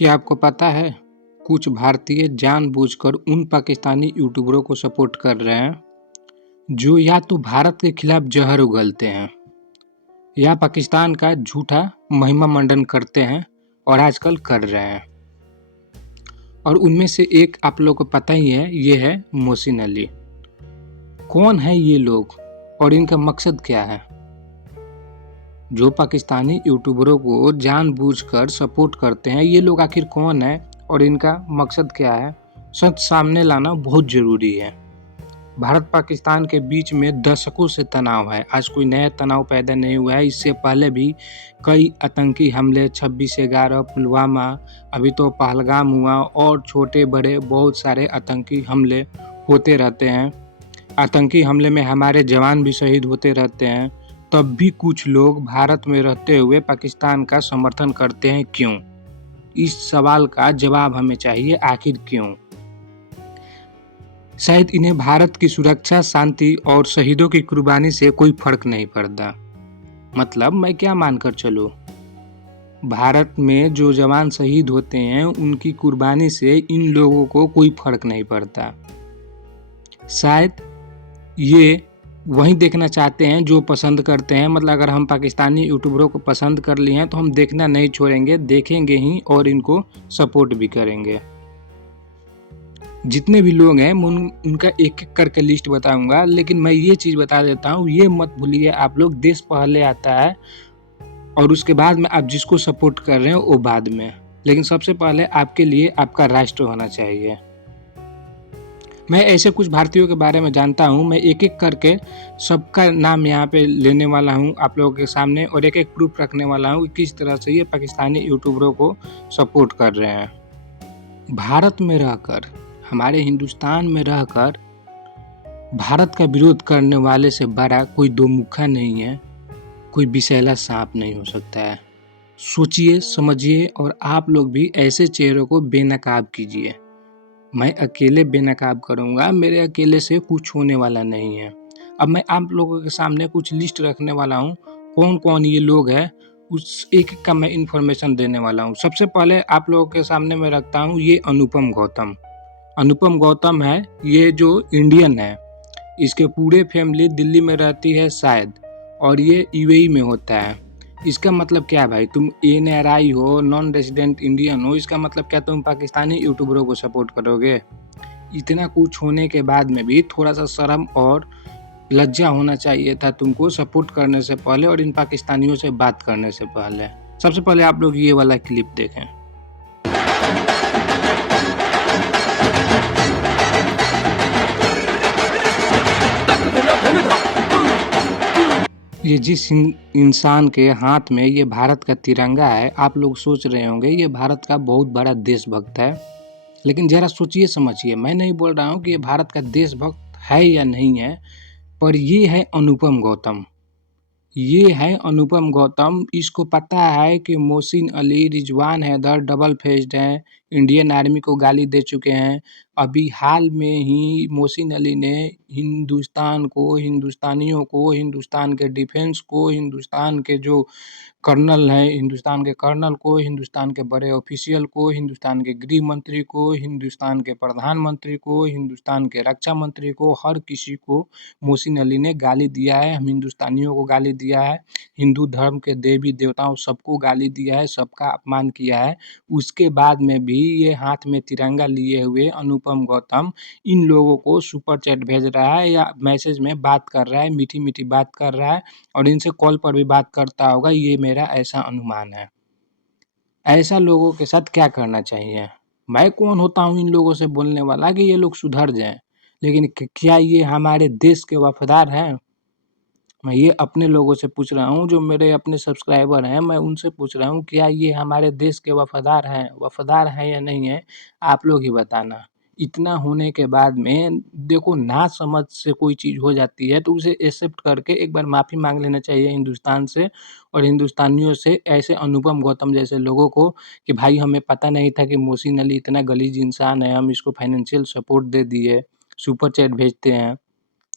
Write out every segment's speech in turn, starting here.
क्या आपको पता है कुछ भारतीय जानबूझकर उन पाकिस्तानी यूट्यूबरों को सपोर्ट कर रहे हैं जो या तो भारत के खिलाफ जहर उगलते हैं या पाकिस्तान का झूठा महिमा मंडन करते हैं और आजकल कर रहे हैं। और उनमें से एक आप लोगों को पता ही है, ये है मोहसिन अली। कौन है ये लोग और इनका मकसद क्या है? जो पाकिस्तानी यूट्यूबरों को जानबूझकर सपोर्ट करते हैं, ये लोग आखिर कौन है और इनका मकसद क्या है? सच सामने लाना बहुत ज़रूरी है। भारत पाकिस्तान के बीच में दशकों से तनाव है। आज कोई नया तनाव पैदा नहीं हुआ है। इससे पहले भी कई आतंकी हमले, 26/11, पुलवामा, अभी तो पहलगाम हुआ और छोटे बड़े बहुत सारे आतंकी हमले होते रहते हैं। आतंकी हमले में हमारे जवान भी शहीद होते रहते हैं। तब भी कुछ लोग भारत में रहते हुए पाकिस्तान का समर्थन करते हैं, क्यों? इस सवाल का जवाब हमें चाहिए, आखिर क्यों? शायद इन्हें भारत की सुरक्षा, शांति और शहीदों की कुर्बानी से कोई फर्क नहीं पड़ता। मतलब मैं क्या मानकर चलूं? भारत में जो जवान शहीद होते हैं उनकी कुर्बानी से इन लोगों को कोई फर्क नहीं पड़ता। शायद ये वही देखना चाहते हैं जो पसंद करते हैं। मतलब अगर हम पाकिस्तानी यूट्यूबरों को पसंद कर लिए हैं तो हम देखना नहीं छोड़ेंगे, देखेंगे ही और इनको सपोर्ट भी करेंगे। जितने भी लोग हैं उनका एक एक करके लिस्ट बताऊंगा, लेकिन मैं ये चीज़ बता देता हूँ, ये मत भूलिए आप लोग, देश पहले आता है और उसके बाद में आप जिसको सपोर्ट कर रहे हो वो बाद में। लेकिन सबसे पहले आपके लिए आपका राष्ट्र होना चाहिए। मैं ऐसे कुछ भारतीयों के बारे में जानता हूँ। मैं एक एक करके सबका नाम यहाँ पे लेने वाला हूँ आप लोगों के सामने और एक एक प्रूफ रखने वाला हूँ कि किस तरह से ये पाकिस्तानी यूट्यूबरों को सपोर्ट कर रहे हैं। भारत में रहकर, हमारे हिंदुस्तान में रहकर भारत का विरोध करने वाले से बड़ा कोई दो मुखा नहीं है, कोई विषैला सांप नहीं हो सकता है। सोचिए, समझिए और आप लोग भी ऐसे चेहरों को बेनकाब कीजिए। मैं अकेले बेनकाब करूंगा, मेरे अकेले से कुछ होने वाला नहीं है। अब मैं आप लोगों के सामने कुछ लिस्ट रखने वाला हूँ, कौन कौन ये लोग हैं उस एक एक का मैं इन्फॉर्मेशन देने वाला हूँ। सबसे पहले आप लोगों के सामने मैं रखता हूँ ये अनुपम गौतम। अनुपम गौतम है, ये जो इंडियन है, इसके पूरे फैमिली दिल्ली में रहती है शायद, और ये यूएई में होता है। इसका मतलब क्या भाई? तुम NRI हो, नॉन रेजिडेंट इंडियन हो, इसका मतलब क्या तुम पाकिस्तानी यूट्यूबरों को सपोर्ट करोगे? इतना कुछ होने के बाद में भी थोड़ा सा शर्म और लज्जा होना चाहिए था तुमको सपोर्ट करने से पहले और इन पाकिस्तानियों से बात करने से पहले। सबसे पहले आप लोग ये वाला क्लिप देखें। ये जिस इंसान के हाथ में ये भारत का तिरंगा है, आप लोग सोच रहे होंगे ये भारत का बहुत बड़ा देशभक्त है। लेकिन जरा सोचिए समझिए, मैं नहीं बोल रहा हूँ कि ये भारत का देशभक्त है या नहीं है, पर ये है अनुपम गौतम। ये है अनुपम गौतम। इसको पता है कि मोहसिन अली, रिजवान हैदर डबल फेस्ड हैं, इंडियन आर्मी को गाली दे चुके हैं। अभी हाल में ही मोहसिन अली ने हिंदुस्तान को, हिंदुस्तानियों को, हिंदुस्तान के डिफेंस को, हिंदुस्तान के जो कर्नल हैं, हिंदुस्तान के कर्नल को, हिंदुस्तान के बड़े ऑफिशियल को, हिंदुस्तान के गृह मंत्री को, हिंदुस्तान के प्रधानमंत्री को, हिंदुस्तान के रक्षा मंत्री को, हर किसी को मोहसिन अली ने गाली दिया है। हम हिंदुस्तानियों को गाली दिया है, हिंदू धर्म के देवी देवताओं सबको गाली दिया है, सबका अपमान किया है। उसके बाद में भी ये हाथ में तिरंगा लिए हुए अनुपम गौतम इन लोगों को सुपर चैट भेज रहा है या मैसेज में बात कर रहा है, मीठी मीठी बात कर रहा है और इनसे कॉल पर भी बात करता होगा, ये मेरा ऐसा अनुमान है। ऐसा लोगों के साथ क्या करना चाहिए? मैं कौन होता हूँ इन लोगों से बोलने वाला कि ये लोग सुधर जाएं, लेकिन क्या ये हमारे देश के वफादार हैं? मैं ये अपने लोगों से पूछ रहा हूँ, जो मेरे अपने सब्सक्राइबर हैं, मैं उनसे पूछ रहा हूँ, क्या ये हमारे देश के वफादार हैं? वफादार हैं या नहीं है, आप लोग ही बताना। इतना होने के बाद में देखो, ना समझ से कोई चीज़ हो जाती है तो उसे एक्सेप्ट करके एक बार माफ़ी मांग लेना चाहिए हिंदुस्तान से और हिंदुस्तानियों से, ऐसे अनुपम गौतम जैसे लोगों को, कि भाई हमें पता नहीं था कि मोहसिन अली इतना गलीज इंसान है, हम इसको फाइनेंशियल सपोर्ट दे दिए, सुपर चैट भेजते हैं।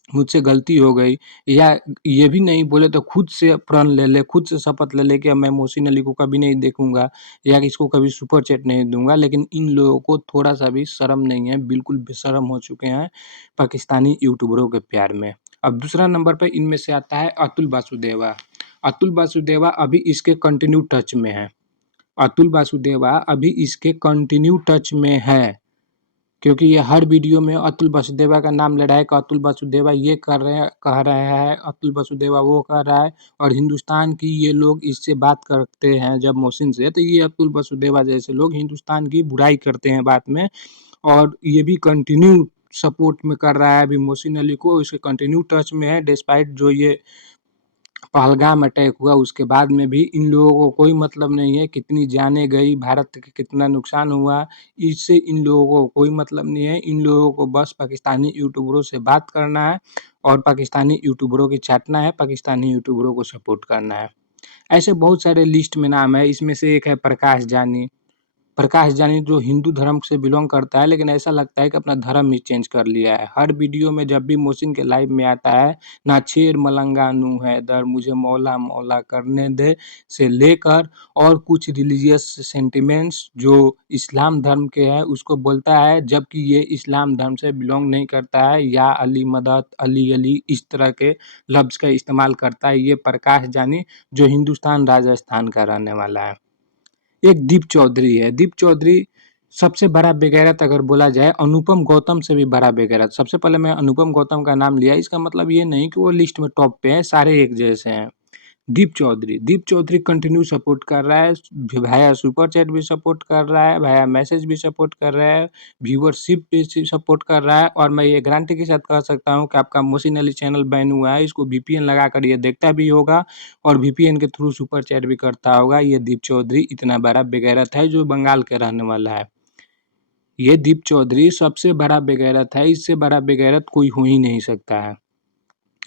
मुझसे गलती हो गई, या ये भी नहीं बोले तो खुद से प्रण ले ले, खुद से शपथ ले ले कि अब मैं मोहसिन अली को कभी नहीं देखूँगा या इसको कभी सुपर चैट नहीं दूँगा। लेकिन इन लोगों को थोड़ा-सा भी शर्म नहीं है, बिल्कुल बेशर्म हो चुके हैं पाकिस्तानी यूट्यूबरों के प्यार में। अब दूसरा नंबर पे इनमें से आता है अतुल वासुदेवा। अतुल वासुदेवा अभी इसके कंटिन्यू टच में हैं। अतुल वासुदेवा अभी इसके कंटिन्यू टच में हैं। क्योंकि ये हर वीडियो में अतुल वासुदेवा का नाम ले रहा है कि अतुल वासुदेवा ये कर रहे हैं, कह रहा है, अतुल वासुदेवा वो कर रहा है, और हिंदुस्तान की ये लोग इससे बात करते हैं जब मोहसिन से, तो ये अतुल वासुदेवा जैसे लोग हिंदुस्तान की बुराई करते हैं बात में। और ये भी कंटिन्यू सपोर्ट में कर रहा है अभी मोहसिन अली को, इसके कंटिन्यू टच में है, डिस्पाइट जो ये पहलगाम अटैक हुआ उसके बाद में भी इन लोगों को कोई मतलब नहीं है कितनी जानें गई, भारत के कितना नुकसान हुआ, इससे इन लोगों को कोई मतलब नहीं है। इन लोगों को बस पाकिस्तानी यूट्यूबरों से बात करना है और पाकिस्तानी यूट्यूबरों की चाटना है, पाकिस्तानी यूट्यूबरों को सपोर्ट करना है। ऐसे बहुत सारे लिस्ट में नाम है, इसमें से एक है प्रकाश जानी। प्रकाश जानी जो हिंदू धर्म से बिलोंग करता है, लेकिन ऐसा लगता है कि अपना धर्म ही चेंज कर लिया है। हर वीडियो में जब भी मोहसिन के लाइव में आता है, ना छेर मलंगा नू हैदर, मुझे मौला मौला करने दे से लेकर और कुछ रिलीजियस सेंटिमेंट्स जो इस्लाम धर्म के हैं उसको बोलता है, जबकि ये इस्लाम धर्म से बिलोंग नहीं करता है। या अली मदद, अली अली इस तरह के लफ्ज़ का इस्तेमाल करता है ये प्रकाश जानी, जो हिंदुस्तान राजस्थान का रहने वाला है। एक दीप चौधरी है। दीप चौधरी सबसे बड़ा बेगैरत अगर बोला जाए, अनुपम गौतम से भी बड़ा बेगैरत। सबसे पहले मैं अनुपम गौतम का नाम लिया, इसका मतलब ये नहीं कि वो लिस्ट में टॉप पे हैं, सारे एक जैसे हैं। दीप चौधरी कंटिन्यू सपोर्ट कर रहा है, भाया सुपर चैट भी सपोर्ट कर रहा है, भाया मैसेज भी सपोर्ट कर रहा है, व्यूअरशिप भी सपोर्ट कर रहा है, और मैं ये गारंटी के साथ कह सकता हूँ कि आपका मोहसिन अली चैनल बैन हुआ है, इसको वीपीएन लगाकर ये देखता भी होगा और वीपीएन के थ्रू सुपर चैट भी करता होगा। ये दीप चौधरी इतना बड़ा बेगैरत है जो बंगाल के रहने वाला है। ये दीप चौधरी सबसे बड़ा बेगैरत है, इससे बड़ा बेगैरत कोई हो ही नहीं सकता है।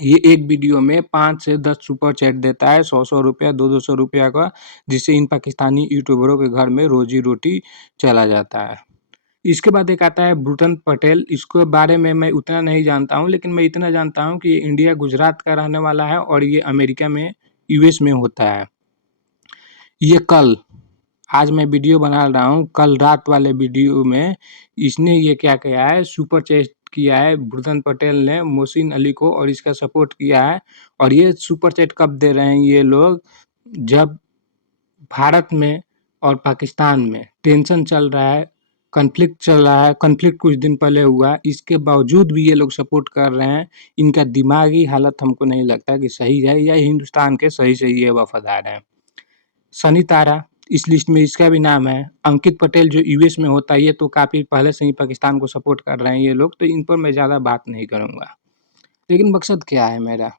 ये एक वीडियो में 5 से 10 सुपर चैट देता है, 100-100 रुपया, 200-200 रुपया का, जिससे इन पाकिस्तानी यूट्यूबरों के घर में रोजी-रोटी चला जाता है। इसके बाद एक आता है ब्रुटन पटेल। इसके बारे में मैं उतना नहीं जानता हूँ, लेकिन मैं इतना जानता हूँ कि ये इंडिया गुजरात का रहने वाला है और ये अमेरिका में यूएस में होता है। ये कल, आज मैं वीडियो बना रहा हूँ, कल रात वाले वीडियो में इसने ये क्या किया है, सुपर चैट किया है ब्रुटन पटेल ने मोहसिन अली को और इसका सपोर्ट किया है। और ये सुपर चैट कब दे रहे हैं ये लोग, जब भारत में और पाकिस्तान में टेंशन चल रहा है, कॉन्फ्लिक्ट चल रहा है, कॉन्फ्लिक्ट कुछ दिन पहले हुआ, इसके बावजूद भी ये लोग सपोर्ट कर रहे हैं। इनका दिमागी हालत हमको नहीं लगता कि सही है, या हिंदुस्तान के सही से ये वफादार हैं। सनी तारा इस लिस्ट में इसका भी नाम है। अंकित पटेल जो यूएस में होता है, ये तो काफ़ी पहले से ही पाकिस्तान को सपोर्ट कर रहे हैं ये लोग, तो इन पर मैं ज़्यादा बात नहीं करूँगा। लेकिन मकसद क्या है मेरा,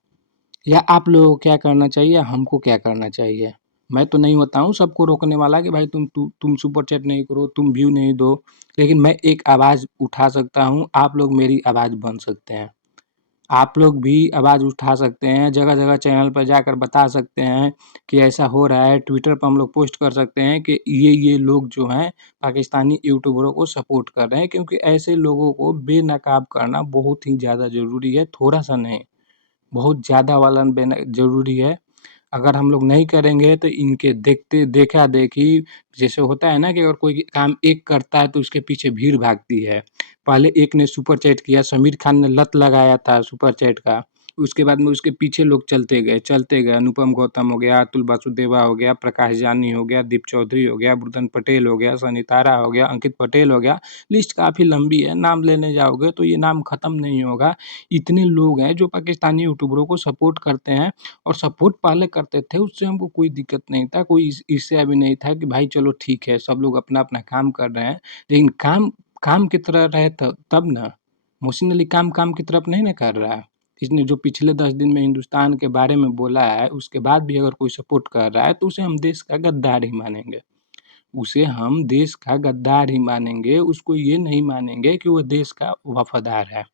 या आप लोगों को क्या करना चाहिए, हमको क्या करना चाहिए? मैं तो नहीं होता हूँ सबको रोकने वाला कि भाई तुम सुपर चैट नहीं करो, तुम व्यू नहीं दो। लेकिन मैं एक आवाज़ उठा सकता हूँ, आप लोग मेरी आवाज़ बन सकते हैं। आप लोग भी आवाज़ उठा सकते हैं, जगह-जगह चैनल पर जाकर बता सकते हैं कि ऐसा हो रहा है। ट्विटर पर हम लोग पोस्ट कर सकते हैं कि ये लोग जो हैं पाकिस्तानी यूट्यूबरों को सपोर्ट कर रहे हैं, क्योंकि ऐसे लोगों को बेनकाब करना बहुत ही ज़्यादा ज़रूरी है, थोड़ा-सा नहीं, बहुत ज़्यादा वाला ज़रूरी है। अगर हम लोग नहीं करेंगे तो इनके देखते देखा-देखी, जैसे होता है ना कि अगर कोई काम एक करता है तो उसके पीछे भीड़ भागती है। पहले एक ने सुपर चैट किया, समीर खान ने लत लगाया था सुपर चैट का, उसके बाद में उसके पीछे लोग चलते गए। अनुपम गौतम हो गया, अतुल वासुदेवा हो गया, प्रकाश जानी हो गया, दीप चौधरी हो गया, ब्रुदन पटेल हो गया, सनी तारा हो गया, अंकित पटेल हो गया। लिस्ट काफ़ी लंबी है, नाम लेने जाओगे तो ये नाम ख़त्म नहीं होगा। इतने लोग हैं जो पाकिस्तानी यूट्यूबरों को सपोर्ट करते हैं, और सपोर्ट पहले करते थे, उससे हमको कोई दिक्कत नहीं था, कोई ईर्ष्या भी नहीं था कि भाई चलो ठीक है, सब लोग अपना-अपना काम कर रहे हैं। लेकिन काम काम की तरह रहे तब ना। मोहसिन अली काम की तरफ नहीं ना कर रहा है। इसने जो पिछले 10 दिन में हिंदुस्तान के बारे में बोला है, उसके बाद भी अगर कोई सपोर्ट कर रहा है, तो उसे हम देश का गद्दार ही मानेंगे। उसे हम देश का गद्दार ही मानेंगे, उसको ये नहीं मानेंगे कि वो देश का वफ़ादार है।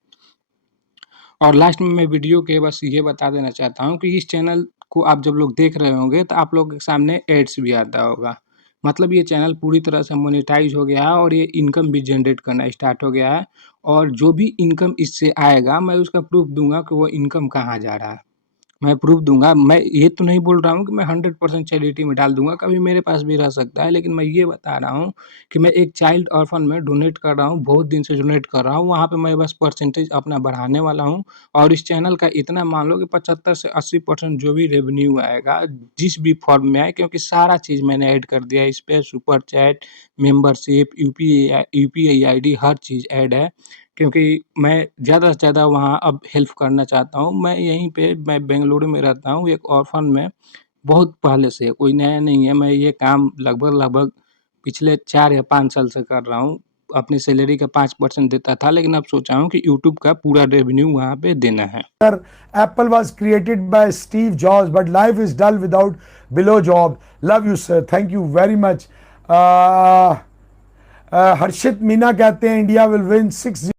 और लास्ट में मैं वीडियो के बस ये बता देना चाहता हूँ कि इस चैनल को आप जब लोग देख रहे होंगे तो आप लोगों के सामने एड्स भी आता होगा। मतलब ये चैनल पूरी तरह से मोनेटाइज हो गया है और ये इनकम भी जनरेट करना स्टार्ट हो गया है, और जो भी इनकम इससे आएगा मैं उसका प्रूफ दूंगा कि वो इनकम कहाँ जा रहा है। मैं प्रूफ दूंगा। मैं ये तो नहीं बोल रहा हूँ कि मैं 100% चैरिटी में डाल दूंगा, कभी मेरे पास भी रह सकता है, लेकिन मैं ये बता रहा हूँ कि मैं एक चाइल्ड ऑर्फन में डोनेट कर रहा हूँ, बहुत दिन से डोनेट कर रहा हूँ, वहाँ पे मैं बस परसेंटेज अपना बढ़ाने वाला हूँ। और इस चैनल का इतना मान लो कि 75 से 80% जो भी रेवेन्यू आएगा जिस भी फॉर्म में आए, क्योंकि सारा चीज़ मैंने ऐड कर दिया है इस पर, super chat, membership, UPI ID, हर चीज़ ऐड है, क्योंकि मैं ज़्यादा से ज़्यादा वहाँ अब हेल्प करना चाहता हूँ। मैं यहीं पे, मैं बेंगलुरु में रहता हूँ, एक ऑर्फन में बहुत पहले से, कोई नया नहीं है, मैं ये काम लगभग पिछले 4 या 5 साल से कर रहा हूँ। अपनी सैलरी का 5% देता था, लेकिन अब सोचा हूँ कि यूट्यूब का पूरा रेवेन्यू वहाँ पे देना है। Apple was created by Steve Jobs, but life is dull without below Jobs. Love you, sir. Thank you very much. हर्षित मीना कहते हैं इंडिया विल विन 6